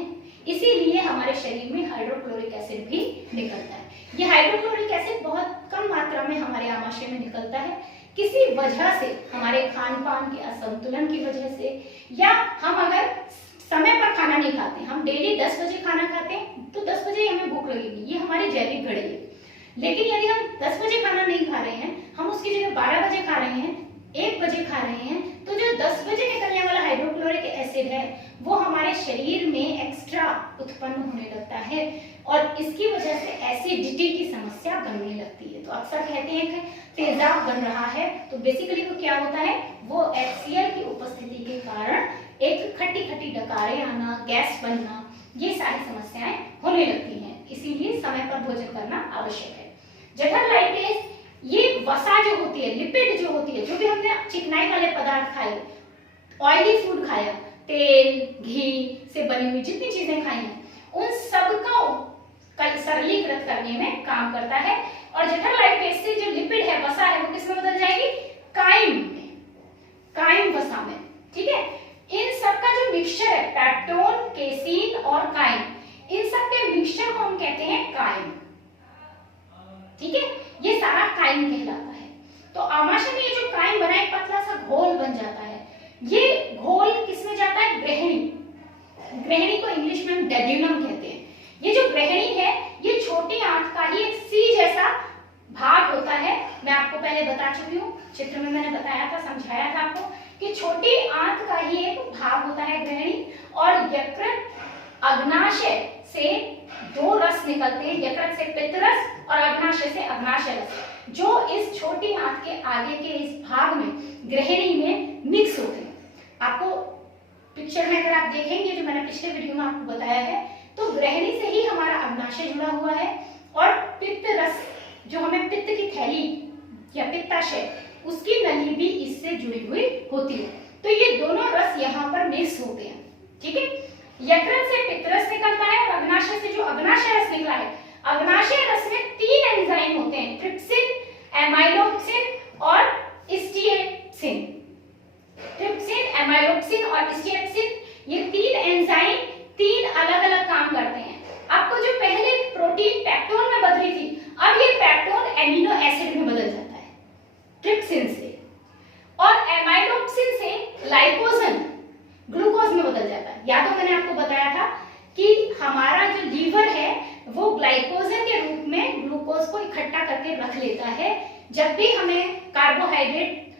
इसीलिए हमारे शरीर में हाइड्रोक्लोरिक एसिड भी निकलता है। ये हाइड्रोक्लोरिक एसिड बहुत कम मात्रा में हमारे आमाशय में निकलता है, किसी वजह से, हमारे खान पान के असंतुलन की वजह से, या हम अगर समय पर खाना नहीं खाते, हम डेली 10 बजे खाना खाते हैं तो 10 बजे हमें भूख लगेगी, ये हमारी जैविक घड़ी है। लेकिन यदि हम 10 बजे खाना नहीं खा रहे हैं, हम उसकी जगह 12 बजे खा रहे हैं, 1 बजे खा रहे हैं, तो जो 10 बजे निकलने वाला हाइड्रोक्लोरिक एसिड है वो हमारे शरीर में एक्स्ट्रा उत्पन्न होने लगता है और इसकी वजह से एसिडिटी की समस्या बनने लगती है। तो अक्सर कहते हैं कि तेजाब बन रहा है, तो बेसिकली वो क्या होता है? वो HCl की उपस्थिति के कारण एक खट्टी खट्टी डकारें आना, गैस बनना, ये सारी समस्याएं होने लगती हैं। इसीलिए समय पर भोजन करना आवश्यक है। जठर लाइपेज ये वसा जो होती है, लिपिड जो होती है, जो भी हमने चिकनाई वाले पदार्थ खाए, ऑयली फूड खाया, तेल घी से बनी हुई जितनी चीजें खाई हैं, उन सबको सरलीकृत करने में काम करता है। और जठर लाइपेज से जो लिपिड है, वसा है, वो किसमें बदल जाएगी? काइम में, काइम वसा में, ठीक है। इन सब का जो मिक्सचर है, पेप्टोन, केसीन और काइम, इन सब के मिक्सचर को हम कहते हैं काइम, ठीक है। ये सारा काइम कहलाता है। तो आमाशय में ये जो काइम बना एक पतला सा घोल बन जाता है। ये घोल किसमें जाता है? ग्रहणी। ग्रहणी को इंग्लिश में हम डेड्यूलम कहते हैं। ये जो ग्रहणी है ये छोटी आंत का ही एक सी जैसा भाग होता है। मैं आपको पहले बता चुकी हूँ, चित्र में मैंने बताया था, समझाया था आपको कि छोटी आंत का ही एक भाग होता है ग्रहणी। और यकृत अग्नाशय से 2 रस निकलते हैं, यकृत से पित्त रस और अग्नाशय से अग्नाशय रस, जो इस छोटी आंत के आगे के इस भाग में ग्रहणी में मिक्स होते हैं। आपको पिक्चर में अगर आप देखेंगे, जो मैंने पिछले वीडियो में आपको बताया है, तो ग्रहणी से ही हमारा अग्नाशय जुड़ा हुआ है और पित्त रस, जो हमें पित्त की थैली या पित्ताशय, उसकी नली भी इससे जुड़ी हुई होती है। तो ये दोनों रस यहाँ पर मिक्स होते हैं, ठीक है। यकृत से पित्त रस निकलता है और अग्नाशय से जो अग्नाशय रस निकला है, अग्नाशय रस में 3 एंजाइम होते हैं, ट्रिप्सिन, एमाइलोक्सिन और स्टिएप्सिन। ट्रिप्सिन, एमाइलोक्सिन और स्टिएप्सिन, ये 3 एंजाइम 3 अलग अलग काम करते हैं। आपको जो पहले प्रोटीन पेप्टोन में बदली थी, अब ये पेप्टोन एमिनो एसिड में बदल जाता है ट्रिप्सिन से, और एमाइलोक्सिन से लाइकोजन ग्लूकोज में बदल जाता है। या तो मैंने आपको बताया था कि हमारा जो लीवर है वो ग्लाइकोजन के रूप में ग्लूकोज को इकट्ठा करके रख लेता है। जब भी हमें कार्बोहाइड्रेट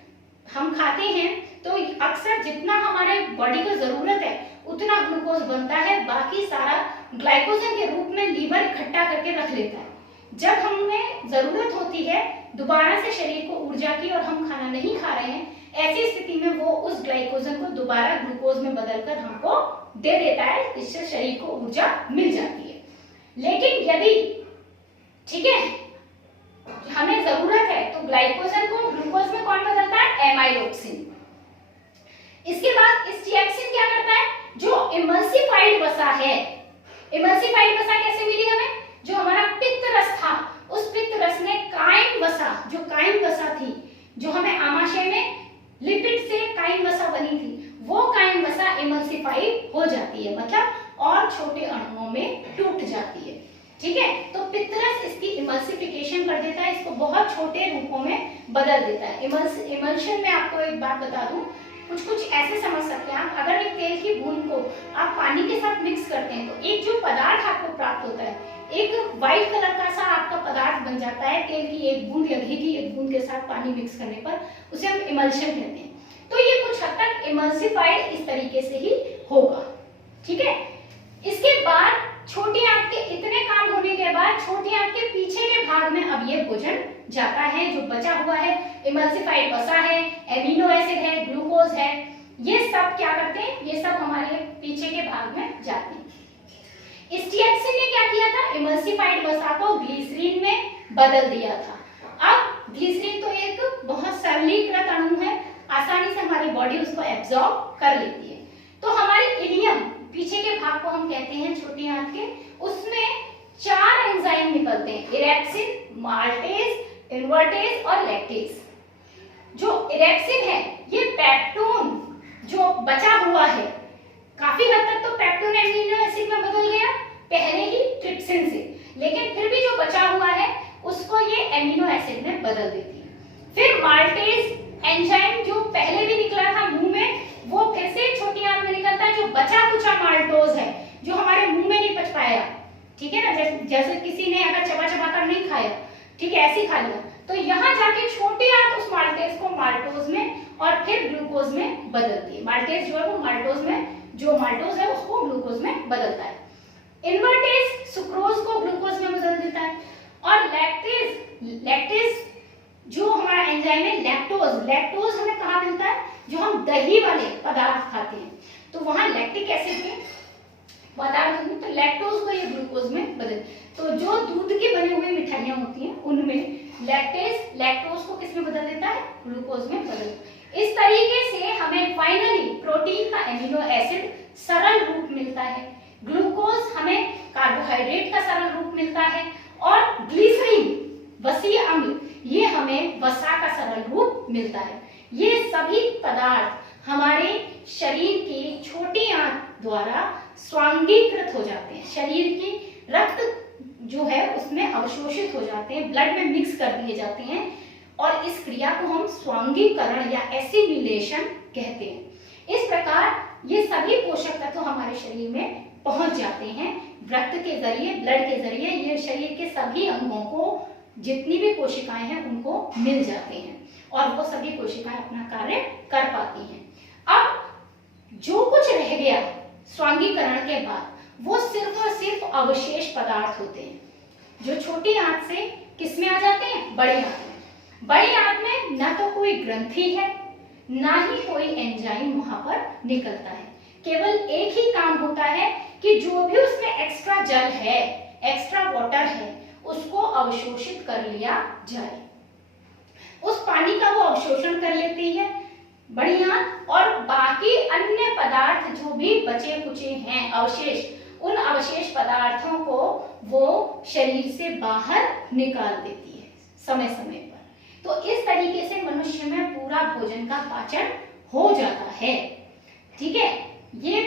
हम खाते हैं तो अक्सर जितना हमारे बॉडी को जरूरत है उतना ग्लूकोज बनता है, बाकी सारा ग्लाइकोजन के रूप में लीवर इकट्ठा करके रख लेता है। जब हमें जरूरत होती है दोबारा से शरीर को ऊर्जा की और हम खाना नहीं खा रहे हैं, ऐसी स्थिति में वो उस ग्लाइकोजन को दोबारा ग्लूकोज में बदलकर हमको दे देता है, इससे शरीर को ऊर्जा मिल जाती है। लेकिन यदि, ठीक है, हमें जरूरत है तो ग्लाइकोजन को ग्लूकोज में कौन बदलता है? एमाइलोक्सिन। इसके बाद स्टिएप्सिन क्या करता है? जो इमल्सिफाइड वसा है, इमल्सिफाइड वसा कैसे मिली हमें? जो हमारा पित्त रस था, उस पित्त रस ने काइम वसा, जो काइम वसा थी, जो हमें आमाशय में लिपिड से काइम वसा बनी थी, वो काइम वसा इमल्सिफाइड हो जाती है, मतलब और छोटे अणुओं में टूट ठीक है। तो पितरस इसकी इमल्सिफिकेशन कर देता है, इसको बहुत छोटे रूपों में बदल देता है। इमल्शन में आपको एक बात बता दूं, कुछ ऐसे समझ सकते हैं आप, अगर एक तेल की बूंद को आप पानी के साथ मिक्स करते हैं तो एक जो पदार्थ आपको प्राप्त होता है, एक व्हाइट कलर का सा आपका पदार्थ बन जाता है तेल की एक बूंद या घी की एक बूंद के साथ पानी मिक्स करने पर, उसे हम इमल्शन कहते हैं। तो ये कुछ हद तक इमल्सिफाइड इस तरीके से ही होगा, ठीक है। इसके बाद छोटी आंत के इतने काम होने के बाद छोटी आंत के पीछे के भाग में अब ये भोजन जाता है, जो बचा हुआ है इमल्सिफाइड वसा है, एमिनो एसिड है, ग्लूकोज है, ये सब क्या करते हैं, ये सब हमारे पीछे के भाग में जाते हैं। स्टिएक्सिन ने क्या किया था, इमल्सिफाइड वसा को ग्लिसरीन में बदल दिया था। अब ग्लिसरीन तो एक बहुत सरलीकृत अणु है, आसानी से हमारी बॉडी उसको एब्जॉर्ब कर लेती है। तो हमारे इलियम पीछे के भाग को हम कहते हैं छोटी आंत के, उसमें 4 एंजाइम निकलते हैं, इरेप्सिन, माल्टेज, इन्वर्टेज और लैक्टेज। जो इरेप्सिन है ये पेप्टोन जो बचा हुआ है, काफी हद तक तो पेप्टोन एमिनो एसिड में बदल गया पहले ही ट्रिप्सिन से, लेकिन फिर भी जो बचा हुआ है उसको ये एमिनो एसिड में बदल देती है। फिर माल्टेज एंजाइम जो पहले भी निकला था मुंह में, वो फिर से छोटी आंत में निकलता है, जो बचा कुचा माल्टोज है जो हमारे मुंह में नहीं पच पाया, ठीक है ना, जैसे किसी ने अगर चबा चबा कर नहीं खाया, ठीक है, ऐसे ही खा लिया, तो यहाँ जाके छोटी आंत उस माल्टेज को माल्टोज में और फिर ग्लूकोज में बदलती है। माल्टेज जो है वो माल्टोज में, जो माल्टोज है उसको ग्लूकोज में बदलता है। इन्वर्टेज सुक्रोज को ग्लूकोज में बदल देता है। और लैक्टेज जो हमारा एंजाइम है लैक्टोज हमें कहाँ मिलता है, जो हम दही वाले पदार्थ खाते हैं तो वहां लैक्टिक एसिड के पदार्थ होते हैं, तो लैक्टोज को ये ग्लूकोज में बदल। तो जो दूध की बनी हुई मिठाइयां होती हैं उनमें लैक्टोज को किस में बदल देता है, ग्लूकोज में बदल। इस तरीके से हमें फाइनली प्रोटीन का एमिनो एसिड सरल रूप मिलता है, ग्लूकोज हमें कार्बोहाइड्रेट का सरल रूप मिलता है, और ग्लिसरीन वसीय अम्ल ये हमें वसा का सरल रूप मिलता है। ये सभी पदार्थ हमारे शरीर की छोटी आंत द्वारा स्वांगीकृत हो जाते हैं, शरीर की रक्त जो है उसमें अवशोषित हो जाते हैं, ब्लड में मिक्स कर दिए जाते हैं, और इस क्रिया को हम स्वांगीकरण या एसिमिलेशन कहते हैं। इस प्रकार ये सभी पोषक तत्व हमारे शरीर में पहुंच जाते हैं रक्त के जरिए, ब्लड के जरिए, ये शरीर के सभी अंगों को जितनी भी कोशिकाएं हैं उनको मिल जाते हैं और वो सभी कोशिकाएं अपना कार्य कर पाती हैं। अब जो कुछ रह गया स्वांगीकरण के बाद वो सिर्फ और सिर्फ अवशेष पदार्थ होते हैं, जो छोटी आंत से किस में आ जाते हैं, बड़ी आंत में। बड़ी आंत में ना तो कोई ग्रंथि है ना ही कोई एंजाइम वहां पर निकलता है, केवल एक ही काम होता है कि जो भी उसमें एक्स्ट्रा जल है, एक्स्ट्रा वाटर है, उसको अवशोषित कर लिया जाए। उस पानी का वो अवशोषण कर लेती है बड़ी आंत, और बाकी अन्य पदार्थ जो भी बचे कुचे हैं अवशेष, उन अवशेष पदार्थों को वो शरीर से बाहर निकाल देती है समय समय पर। तो इस तरीके से मनुष्य में पूरा भोजन का पाचन हो जाता है, ठीक है। ये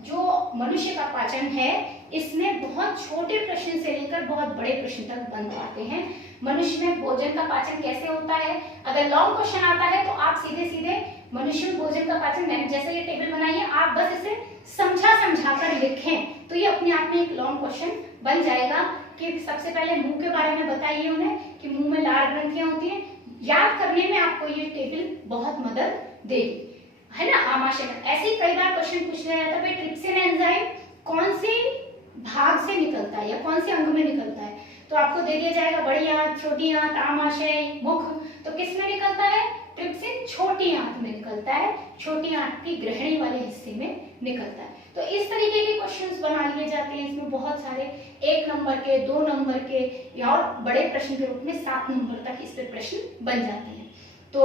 जो मनुष्य का पाचन है इसमें बहुत छोटे प्रश्न से लेकर बहुत बड़े प्रश्न तक बन पाते हैं। मनुष्य में भोजन का पाचन कैसे होता है, अगर लॉन्ग क्वेश्चन आता है तो आप सीधे सीधे मनुष्य में भोजन का पाचन, मैंने जैसे ये टेबल बनाई है, आप बस इसे समझा कर लिखें तो ये अपने आप में एक लॉन्ग क्वेश्चन बन जाएगा कि सबसे पहले मुंह के बारे में बताइए उन्हें कि मुंह में लार ग्रंथियां होती हैं। याद करने में आपको ये टेबल बहुत मदद देगी, है ना। आमाशय में ऐसे कई बार क्वेश्चन पूछ लिया जाता है, ट्रिप्सिन एंजाइम कौन से भाग से निकलता है या कौन से अंग में निकलता है, तो आपको दे दिया जाएगा बड़ी आंत, छोटी आंत, आमाशय, मुख। तो किस में निकलता है, ट्रिप्सिन छोटी आंत में निकलता है, छोटी आंत की ग्रहणी वाले हिस्से में निकलता है। तो इस तरीके के क्वेश्चंस बना लिए जाते हैं। इसमें बहुत सारे 1 नंबर के, 2 नंबर के या और बड़े प्रश्न के रूप में 7 नंबर तक इस पर प्रश्न बन जाते हैं। तो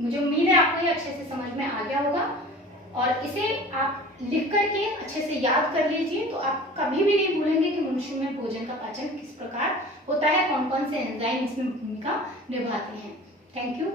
मुझे उम्मीद है आपको ये अच्छे से समझ में आ गया होगा, और इसे आप लिख करके अच्छे से याद कर लीजिए, तो आप कभी भी नहीं भूलेंगे कि मनुष्य में भोजन का पाचन किस प्रकार होता है, कौन कौन से एंजाइम इसमें भूमिका निभाते हैं। Thank you.